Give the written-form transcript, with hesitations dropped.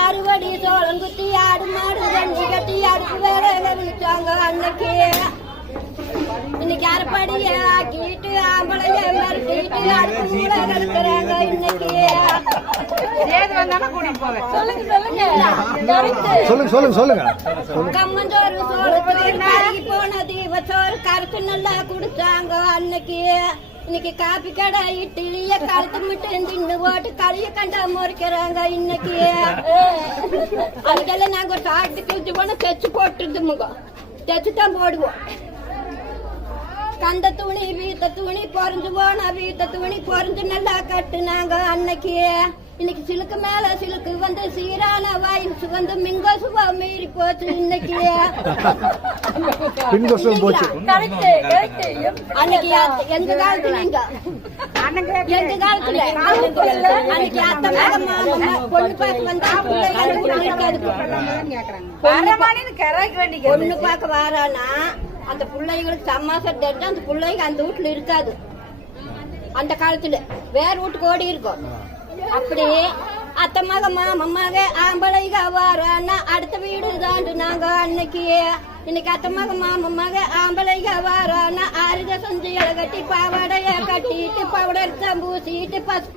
அறுவடி சோளம் குத்தி ஆடு மாடு தண்ணி கட்டி அடுப்பு வேலை விட்டாங்க அன்னைக்கு. இன்னைக்கு அரைப்படிய ஆக்கிட்டு ஆம்பளைய மறுக்கிட்டு அடுப்பு மூட கலக்குறாங்க இன்னைக்கு. கம்மஞ்சோறு சோளத்தோறு கருகி போன தீபச்சோறு கருத்து நல்லா குடிச்சாங்க அன்னைக்கு. இன்னைக்கு காப்பி கடை இட்லிய கழுத்து மட்டும் தின்னு போட்டு களிய கண்டா முறைக்கிறாங்க இன்னைக்கு. அதுக்கெல்லாம் நாங்க ஒரு சாட்டு கிழிச்சு போனா தைச்சு போட்டுருது முகம் தைச்சுதான் போடுவோம். கந்த துணி வீத்த துணி பொறிஞ்சு போனா வீத்த துணி பொறிஞ்சு நல்லா கட்டுனாங்க அன்னைக்கு. இன்னைக்கு சிலுக்கு மேல சிலுக்கு வந்து சீரான வயசு வந்து மிங்கோசுவா மீறி போச்சு இன்னைக்கு. அன்னைக்கு எங்க காலத்துல எங்க காலத்துல அன்னைக்கு அத்தை மக மாமா பொண்ணு பார்க்க வந்தா பிள்ளைங்க பொண்ணு பார்க்க வாரானா அந்த பிள்ளைங்களுக்கு சமாசம் தெரிஞ்சு அந்த பிள்ளைங்க அந்த வீட்டுல இருக்காது. அந்த காலத்துல வேற வீட்டுக்கு ஓடி இருக்கும். அப்படியே அத்தை மக மாமமாக ஆம்பளைக வாரானா அடுத்த வீடு தாண்டு நாங்க அன்னைக்கு. இன்னைக்கு அத்தை மக மாமமாக ஆம்பளைக வாரானா ஆறுத செஞ்சு இலை கட்டி பாவாடைய கட்டிட்டு பவுடர் பூசிட்டு பசு